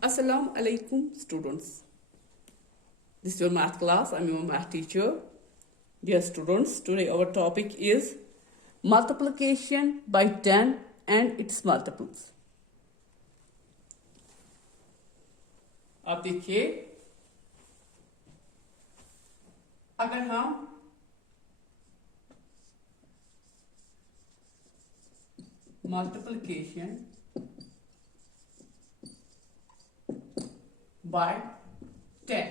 Assalamu alaikum students. This is your math class. I'm your math teacher. Dear students, today our topic is multiplication by 10 and its multiples. आप देखिए, अगर हम multiplication by 10,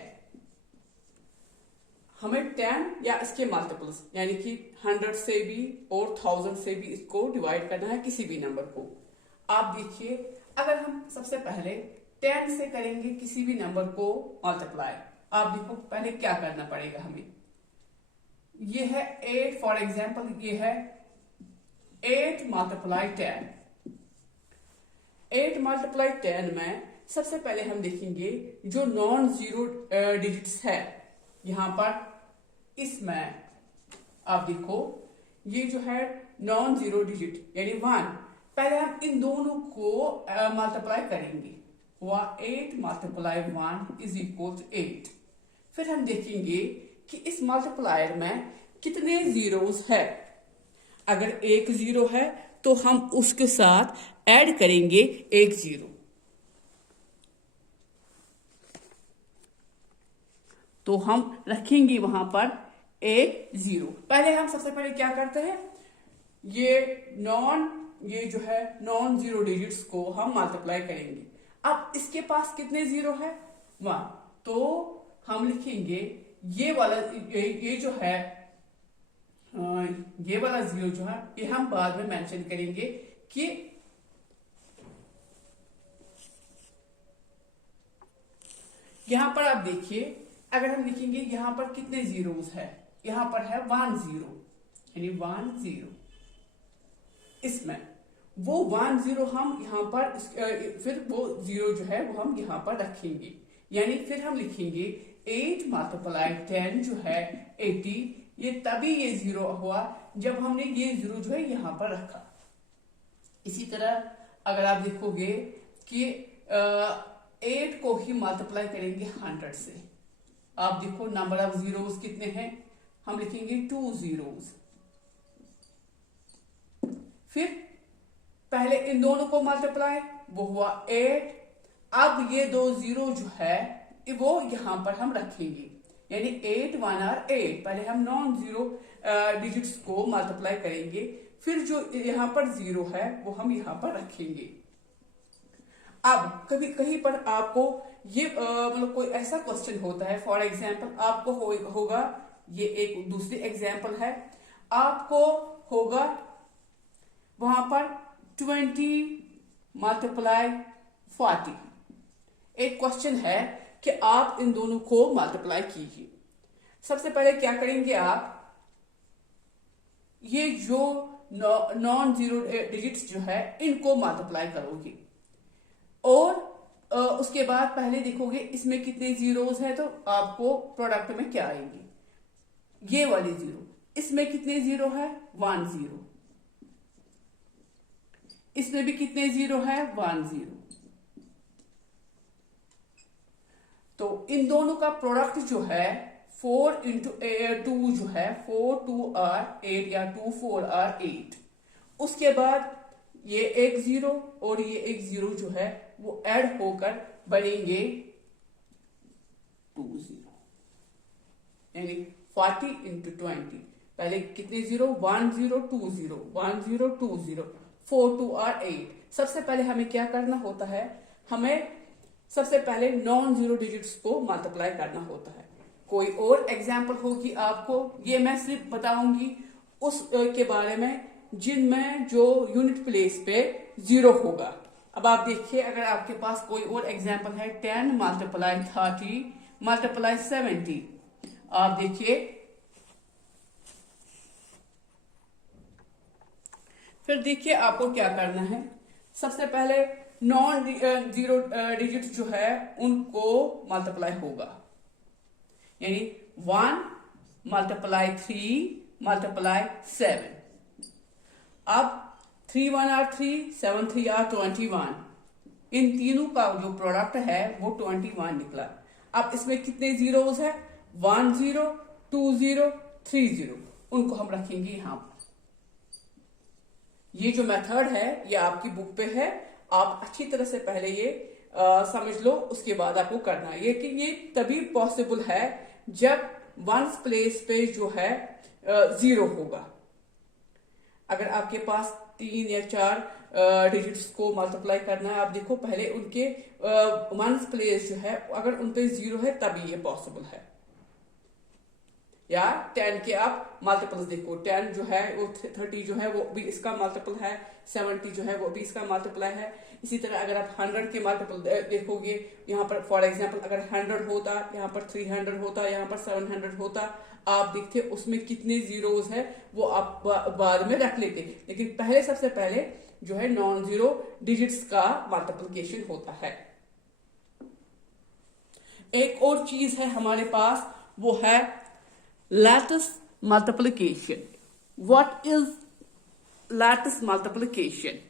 हमें 10 या इसके multiples यानी कि 100 से भी और 1000 से भी इसको डिवाइड करना है किसी भी नंबर को। आप देखिए, अगर हम सबसे पहले 10 से करेंगे किसी भी नंबर को मल्टीप्लाई, आप देखो पहले क्या करना पड़ेगा हमें। ये है 8 फॉर एग्जांपल, ये है 8 मल्टीप्लाई 10। 8 मल्टीप्लाई 10 में सबसे पहले हम देखेंगे जो नॉन जीरो डिजिट्स है यहां पर। इसमें आप देखो ये जो है नॉन जीरो डिजिट यानी 1, पहले हम इन दोनों को मल्टीप्लाई करेंगे। 8 मल्टीप्लाई 1 इज इक्वल टू 8। फिर हम देखेंगे कि इस मल्टीप्लायर में कितने जीरोस है। अगर एक जीरो है तो हम उसके साथ ऐड करेंगे एक जीरो, तो हम रखेंगे वहां पर एक जीरो। पहले हम सबसे पहले क्या करते हैं, ये जो है नॉन जीरो डिजिट्स को हम मल्टीप्लाई करेंगे। अब इसके पास कितने जीरो है, 1, तो हम लिखेंगे ये वाला ये जो है ये वाला जीरो जो है ये हम बाद में मेंशन करेंगे कि यहां पर आप देखिए, अगर हम लिखेंगे यहां पर कितने जीरोस है, यहां पर है 1 जीरो यानी 1 जीरो। इसमें वो 1 जीरो हम यहां पर फिर वो जीरो जो है वो हम यहां पर रखेंगे, यानी फिर हम लिखेंगे 8 मल्टीप्लाई 10 जो है 80। ये तभी ये जीरो हुआ जब हमने ये जीरो जो है यहां पर रखा। इसी तरह अगर आप देखोगे कि 8 को ही मल्टीप्लाई करेंगे 100 से, आप देखो नंबर ऑफ जीरोस कितने हैं, हम लिखेंगे 2 जीरोस। फिर पहले इन दोनों को मल्टीप्लाई, वो हुआ 8। अब ये 2 जीरो जो है वो यहां पर हम रखेंगे, यानी 8 1 आर 8। पहले हम नॉन जीरो डिजिट्स को मल्टीप्लाई करेंगे, फिर जो यहां पर जीरो है वो हम यहां पर रखेंगे। अब कभी कहीं पर आपको ये मतलब कोई ऐसा क्वेश्चन होता है, फॉर एग्जांपल आपको होगा, ये एक दूसरी एग्जांपल है, आपको होगा वहां पर 20 मल्टीप्लाई 40। एक क्वेश्चन है कि आप इन दोनों को मल्टीप्लाई कीजिए। सबसे पहले क्या करेंगे, आप ये जो नॉन जीरो डिजिट्स जो है इनको मल्टीप्लाई करोगे और उसके बाद पहले देखोगे इसमें कितने जीरोस है, तो आपको प्रोडक्ट में क्या आएंगे, ये वाले जीरो। इसमें कितने जीरो है, 1 जीरो। इसमें भी कितने जीरो है, 1 जीरो। तो इन दोनों का प्रोडक्ट जो है 4 इंटू 2 जो है 4 2 आर 8 या 2 4 आर 8। उसके बाद ये एक जीरो और ये एक जीरो जो है वो ऐड होकर बनेंगे 2 जीरो, यानी 40 इंटू 20। पहले कितने zero, 1 zero 2 zero 1 zero 2 zero 4 2 are 8। सबसे पहले हमें क्या करना होता है, हमें सबसे पहले नॉन जीरो डिजिट्स को मल्टीप्लाई करना होता है। कोई और एग्जाम्पल होगी आपको, ये मैं सिर्फ बताऊंगी उस के बारे में जिनमें जो यूनिट प्लेस पे जीरो होगा। अब आप देखिए, अगर आपके पास कोई और एग्जाम्पल है 10 मल्टीप्लाई 30 मल्टीप्लाई 70, आप देखिए, फिर देखिए आपको क्या करना है। सबसे पहले नॉन जीरो डिजिट जो है उनको मल्टीप्लाई होगा, यानी 1 मल्टीप्लाई 3 मल्टीप्लाई 7। अब 3 1 आर 3, 7 3 आर 21। इन तीनों का जो प्रोडक्ट है वो 21 निकला। अब इसमें कितने जीरोस है? 1 0, 2 0, 3 0, उनको हम रखेंगे यहां पर। ये जो मेथड है ये आपकी बुक पे है, आप अच्छी तरह से पहले ये समझ लो, उसके बाद आपको करना है। ये तभी पॉसिबल है जब वंस प्लेस पे जो है 0 होगा। अगर आपके पास 3 या 4 डिजिट्स को मल्टीप्लाई करना है, आप देखो पहले उनके वंस प्लेस जो है अगर उन पे 0 है तभी ये पॉसिबल है। या 10 के आप मल्टीपल्स देखो, 10 जो है वो 30 जो है वो भी इसका मल्टीपल है, 70 जो है वो भी इसका मल्टीप्लाई है। इसी तरह अगर आप 100 के मल्टीपल देखोगे, यहाँ पर फॉर एग्जांपल अगर 100 होता, यहाँ पर 300 होता, यहाँ पर 700 होता, आप देखते उसमें कितने जीरोस है वो आप बाद में रख लेते, लेकिन पहले सबसे पहले जो है नॉन जीरो डिजिट्स का मल्टीप्लिकेशन होता है। एक और चीज है हमारे पास, वो है lattice multiplication. What is lattice multiplication?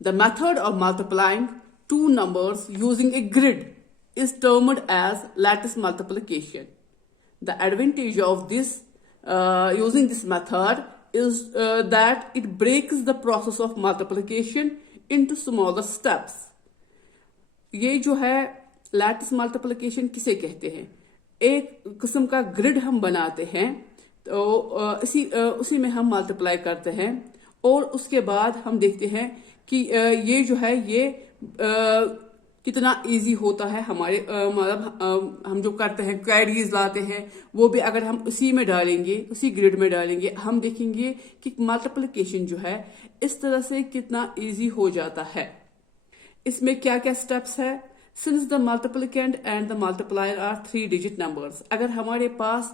The method of multiplying two numbers using a grid is termed as lattice multiplication. The advantage of this using this method is that it breaks the process of multiplication into smaller steps. ये जो है lattice multiplication किसे कहते हैं? एक किस्म का grid हम बनाते हैं, तो उसी में हम मल्टीप्लाई करते हैं और उसके बाद हम देखते हैं कि ये जो है ये कितना इजी होता है हमारे मतलब हम जो करते हैं क्वेरीज लाते हैं वो भी अगर हम उसी में डालेंगे, उसी ग्रिड में डालेंगे, हम देखेंगे कि मल्टीप्लिकेशन जो है इस तरह से कितना इजी हो जाता है। इसमें क्या क्या स्टेप्स है? Since the multiplicand and the multiplier are 3-digit numbers, अगर हमारे पास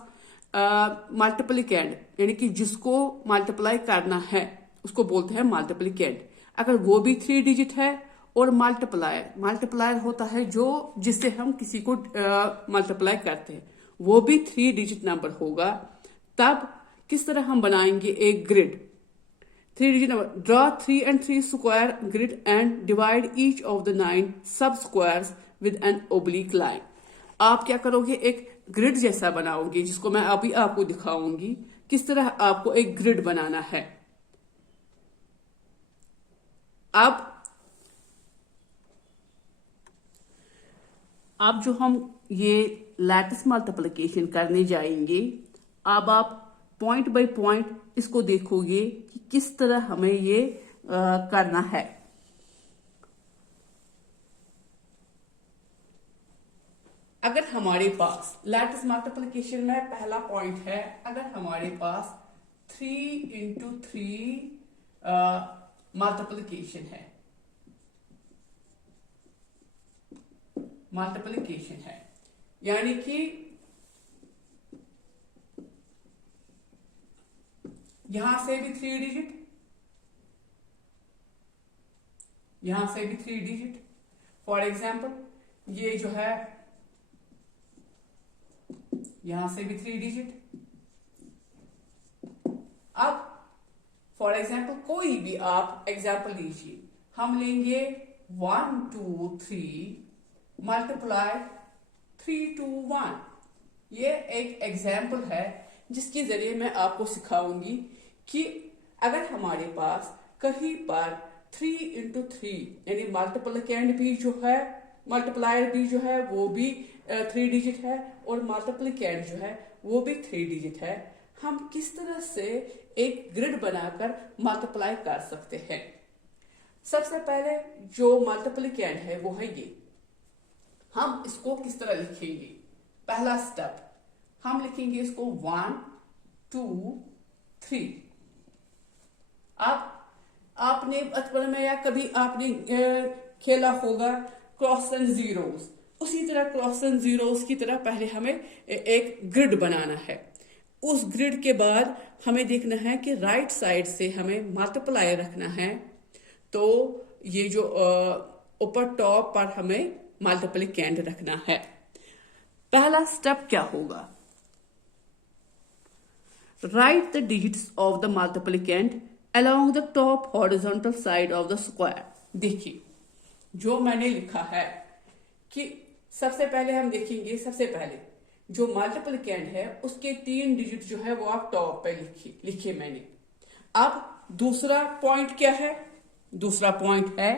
multiplicand यानी कि जिसको मल्टीप्लाई करना है उसको बोलते हैं मल्टीप्लिकेंड, अगर वो भी 3 डिजिट है, और मल्टीप्लायर होता है जो जिससे हम किसी को मल्टीप्लाई करते हैं, वो भी 3 डिजिट नंबर होगा, तब किस तरह हम बनाएंगे एक grid? 3 digit number. Draw 3 and 3 square grid and divide each of the 9 sub squares with an oblique line. आप क्या करोगे? एक ग्रिड जैसा बनाओगे, जिसको मैं अभी आपको दिखाऊंगी किस तरह आपको एक ग्रिड बनाना है। अब जो हम ये लैटिस मल्टीप्लिकेशन करने जाएंगे, अब आप पॉइंट बाय पॉइंट इसको देखोगे कि किस तरह हमें ये करना है। अगर हमारे पास लैटिस मल्टीप्लिकेशन में पहला पॉइंट है, अगर हमारे पास 3 into 3 मल्टीप्लिकेशन है, यानी कि यहां से भी 3 डिजिट, यहां से भी 3 डिजिट। फॉर एग्जाम्पल ये जो है यहां से भी 3 डिजिट। अब फॉर एग्जाम्पल कोई भी आप एग्जाम्पल लीजिए, हम लेंगे 1 2 3 मल्टीप्लाई 3 2 1। ये एक एग्जाम्पल है जिसके जरिए मैं आपको सिखाऊंगी कि अगर हमारे पास कहीं पर 3 into 3 यानी मल्टीप्लिकेंड भी जो है, मल्टीप्लायर भी जो है वो भी 3 डिजिट है, और मल्टीप्लिकेंड जो है वो भी 3 डिजिट है, हम किस तरह से एक ग्रिड बनाकर मल्टीप्लाई कर सकते हैं? सबसे पहले जो मल्टीप्लिकेंड है वो है ये। हम इसको किस तरह लिखेंगे? पहला स्टेप हम लिखेंगे इसको 1 2 3। अब आपने बचपन में या कभी आपने खेला होगा क्रॉस एंड जीरोस, उसी तरह क्रॉस एंड जीरोस की तरह पहले हमें एक ग्रिड बनाना है। उस ग्रिड के बाद हमें देखना है कि राइट साइड से हमें मल्टीप्लायर रखना है, तो ये जो ऊपर टॉप पर हमें मल्टीप्लिकेंड रखना है। पहला स्टेप क्या होगा? Write the digits of the multiplicand along the top horizontal side of the square। देखिए जो मैंने लिखा है कि सबसे पहले हम देखेंगे, सबसे पहले जो मल्टीप्लिकेंड है उसके 3 डिजिट जो है वो आप टॉप पे लिखे मैंने। अब दूसरा पॉइंट क्या है? दूसरा पॉइंट है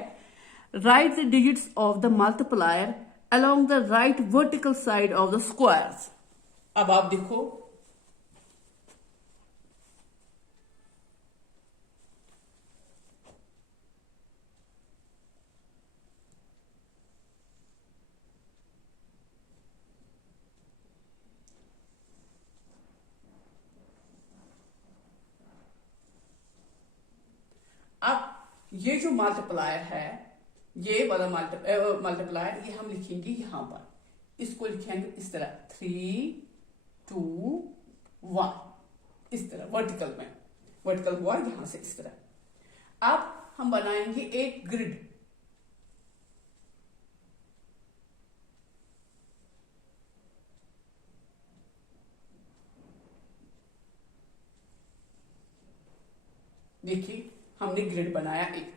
right the digits of the multiplier along the right vertical side of the squares. अब आप देखो, अब ये जो मल्टीप्लायर है, ये वाला मल्टीप्लायर ये हम लिखेंगे यहां पर, इसको लिखेंगे इस तरह 3 2 1 इस तरह वर्टिकल में, वर्टिकल हुआ यहां से इस तरह। अब हम बनाएंगे एक ग्रिड। देखिए हमने ग्रिड बनाया एक।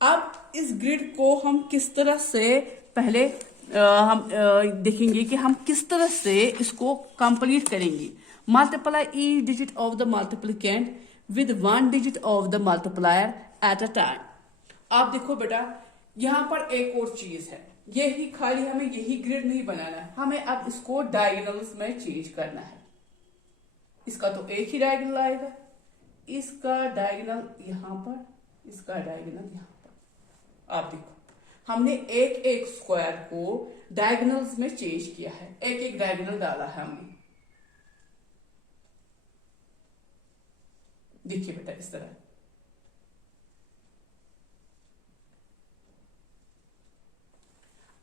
अब इस ग्रिड को हम किस तरह से पहले हम देखेंगे कि हम किस तरह से इसको कंप्लीट करेंगे। Multiply each digit of the multiplicand with 1 digit of the multiplier at a time. आप देखो बेटा, यहां पर एक और चीज है, यही खाली हमें यही ग्रिड नहीं बनाना है, हमें अब इसको डायगोनल्स में चेंज करना है। इसका तो एक ही डायगोनल आएगा, इसका डायगोनल यहां पर, इसका डायगोनल यहां पर। आप देखो हमने एक एक स्क्वायर को डायगोनल्स में चेंज किया है, एक एक डायगोनल डाला है हमने। देखिए बेटा इस तरह।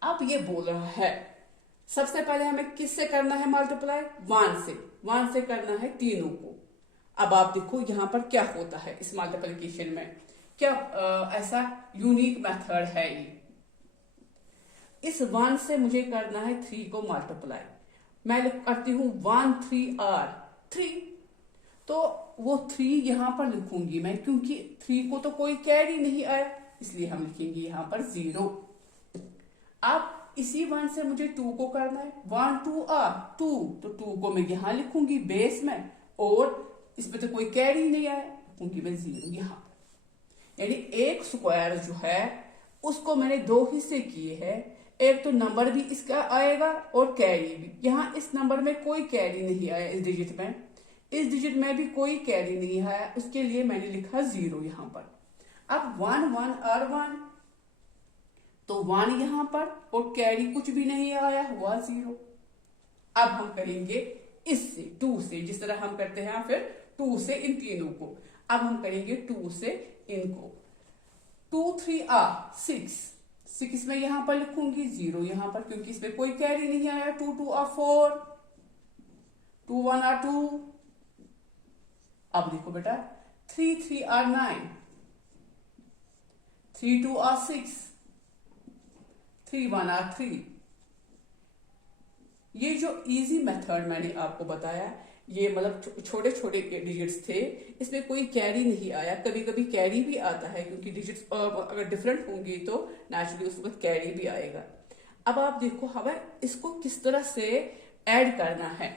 अब ये बोल रहा है सबसे पहले हमें किससे करना है मल्टीप्लाई? 1 से करना है तीनों को। अब आप देखो यहां पर क्या होता है इस मल्टीप्लिकेशन में, क्या ऐसा यूनिक मेथड है ये। इस 1 से मुझे करना है 3 को मल्टीप्लाई। मैं करती हूं 1 3 r 3, तो वो 3 यहां पर लिखूंगी मैं, क्योंकि 3 को तो कोई कैरी नहीं आया, इसलिए हम लिखेंगे यहां पर 0। अब इसी 1 से मुझे 2 को करना है, 1 2 r 2, तो 2 को मैं यहां लिखूंगी बेस में, और इसमें तो कोई कैरी नहीं आया, लिखूंगी मैं 0 यहां पर। यानी एक स्क्वायर जो है उसको मैंने 2 हिस्से किए हैं, एक तो नंबर भी इसका आएगा और कैरी भी। यहां इस नंबर में कोई कैरी नहीं आया, इस डिजिट में, इस डिजिट में भी कोई कैरी नहीं आया, उसके लिए मैंने लिखा 0 यहां पर। अब 1 1 r 1, तो 1 यहां पर और कैरी कुछ भी नहीं आया, हुआ 0। अब हम करेंगे इससे 2 से, जिस तरह हम करते हैं फिर 2 से इन तीनों को। अब हम करेंगे 2 से इनको। 2 3 r 6 में यहां पर लिखूंगी 0 यहां पर, क्योंकि इसमें कोई कैरी नहीं आया। 2 2 r 4, 2 1 r 2। अब देखो बेटा 3 3 r 9, 3 2 r 6, 3 1 r 3। ये जो इजी मेथड मैंने आपको बताया, ये मतलब छोटे छोटे डिजिट्स थे, इसमें कोई कैरी नहीं आया। कभी कभी कैरी भी आता है, क्योंकि डिजिट्स अगर डिफरेंट होंगी तो नेचुरली उस वक्त कैरी भी आएगा। अब आप देखो हमें इसको किस तरह से ऐड करना है।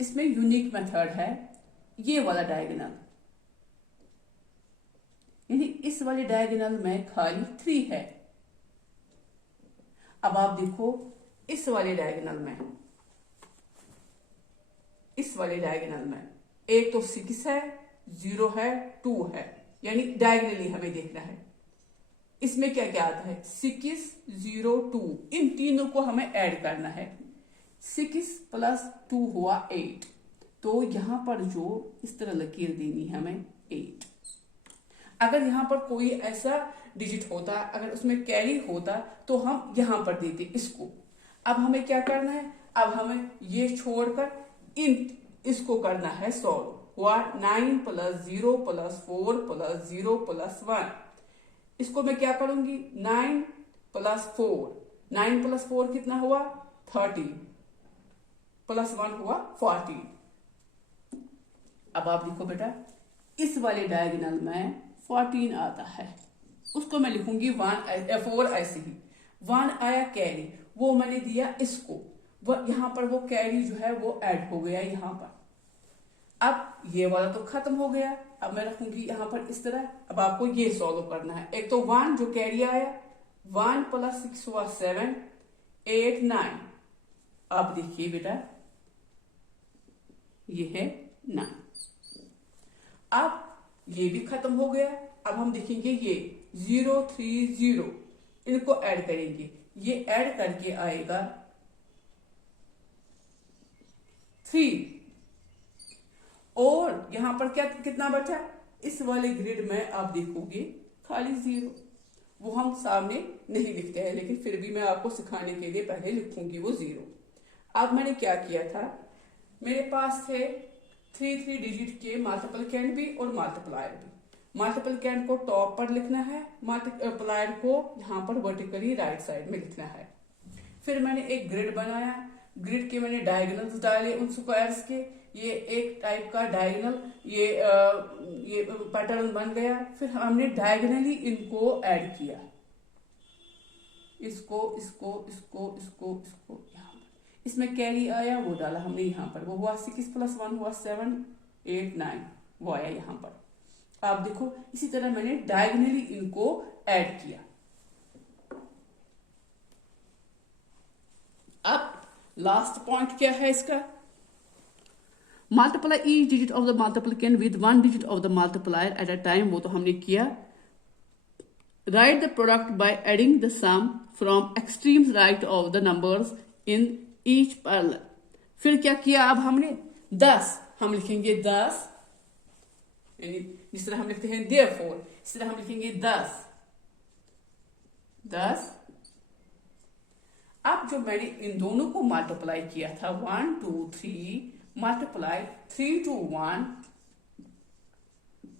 इसमें यूनिक मेथड है, ये वाला डायगोनल, यानी इस वाले डायगोनल में खाली 3 है। अब आप देखो इस वाले डायगोनल में, इस वाले डायगोनल में एक तो 6 है, 0 है, 2 है, यानी डायगोनली हमें देखना है। इसमें क्या क्या आता है? 6 0 2, इन तीनों को हमें ऐड करना है। 6 + 2 हुआ 8, तो यहां पर जो इस तरह लकीर देनी है हमें 8। अगर यहां पर कोई ऐसा डिजिट होता, अगर उसमें कैरी होता, तो हम यहां पर देते इसको। अब हमें क्या करना है? अब हमें ये छोड़कर इसको करना है सॉल्व। हुआ 9 + 0 + 4 + 0 + 1। इसको मैं क्या करूंगी? 9 + 4, 9 + 4 कितना हुआ? 13, +1 हुआ 14। अब आप देखो बेटा, इस वाले डायगोनल में 14 आता है, उसको मैं लिखूंगी 4 ऐसे ही। 1 आया कैरी, वो मैंने दिया इसको, वो यहाँ पर वो कैरी जो है वो ऐड हो गया यहाँ पर। अब ये वाला तो खत्म हो गया, अब मैं रखूंगी यहाँ पर इस तरह। अब आपको ये सॉल्व करना है। एक तो 1 जो कैरी आया, 1 + 6 हुआ 7, 8 9। अब देखिए बेटा ये है 9। अब ये भी खत्म हो गया। अब हम देखेंगे ये 0 3 0, इनको ऐड करेंगे, ये ऐड करके आएगा 3। और यहां पर क्या कितना बचा, इस वाले ग्रिड में आप देखोगे खाली 0। वो हम सामने नहीं लिखते हैं, लेकिन फिर भी मैं आपको सिखाने के लिए पहले लिखूंगी वो 0। अब मैंने क्या किया था, मेरे पास थे 3 डिजिट के मल्टीप्लिकेंड भी और मल्टीप्लायर भी। मल्टीप्लिकेंड को टॉप पर लिखना है, मल्टीप्लायर को यहाँ पर वर्टिकली राइट साइड में लिखना है। फिर मैंने एक ग्रिड बनाया, ग्रिड के मैंने डायगोनल्स डाले उन स्क्वायर्स के। ये एक टाइप का डायगोनल ये पैटर्न बन गया। फिर हमने डायगोनली इनको ऐड किया, इसको इसको इसको इसको इसको यहाँ पर। इसमें कैरी आया वो डाला हमने यहाँ पर, वो हुआ 6 + 1 हुआ 7 8 9, वो आया यहाँ पर। आप देखो इसी तरह मैंने डायगोनली इनको ऐड किया। अब लास्ट पॉइंट क्या है इसका, multiply each digit of the multiplicand with 1 digit of the multiplier at a time, वो तो हमने किया। Write the product by adding the sum from extremes right of the numbers in each parallel. फिर क्या किया, अब हमने 10 हम लिखेंगे 10, यानी जिस तरह हम लिखते हैं therefore, इस तरह हम लिखेंगे 10 10। अब जो मैंने इन दोनों को मल्टीप्लाई किया था 1 2 3 मल्टीप्लाई 3 to 1,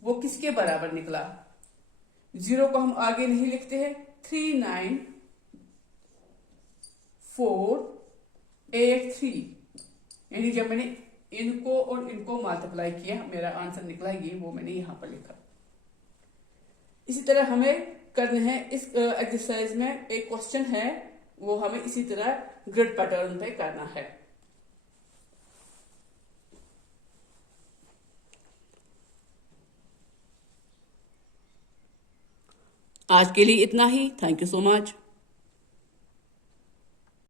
वो किसके बराबर निकला, 0 को हम आगे नहीं लिखते हैं, 3 9 4 8 3। यानी जब मैंने इनको और इनको मल्टीप्लाई किया मेरा आंसर निकला ये, वो मैंने यहां पर लिखा। इसी तरह हमें करना है इस एक्सरसाइज में एक क्वेश्चन है, वो हमें इसी तरह ग्रिड पैटर्न पे करना है। आज के लिए इतना ही। Thank you so much.